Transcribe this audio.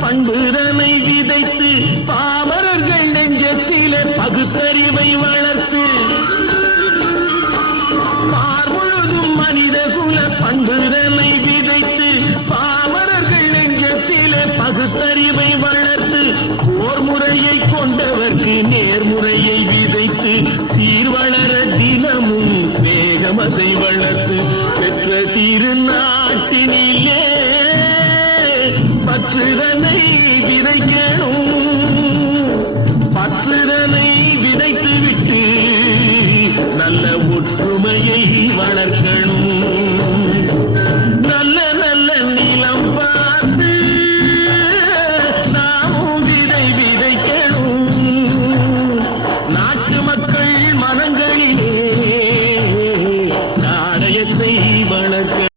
பண்புதனை விதைத்து பாமரர்கள் நெஞ்சத்தில பகுத்தறிவை வளர்த்து பார் முழுதும் மனித குல பண்புதனை விதைத்து பாமரர்கள் நெஞ்சத்தில பகுத்தறிவை வளர்த்து போர் முறையை கொண்டவர்க்கு நேர்முறையை விதைத்து சீர்வளர தினமும் வேகமதை வளர்த்து பெற்ற திருநாட்டினிலே பத்திரனை விதைக்கவும் பத்திரனை விதைத்துவிட்டு நல்ல ஒற்றுமையை வளர்க்கணும். நல்ல நல்ல நிலம் பார்த்து நாமும் விதை விதைக்கணும். நாட்டு மக்கள் மனங்களிலே நாணயத்தை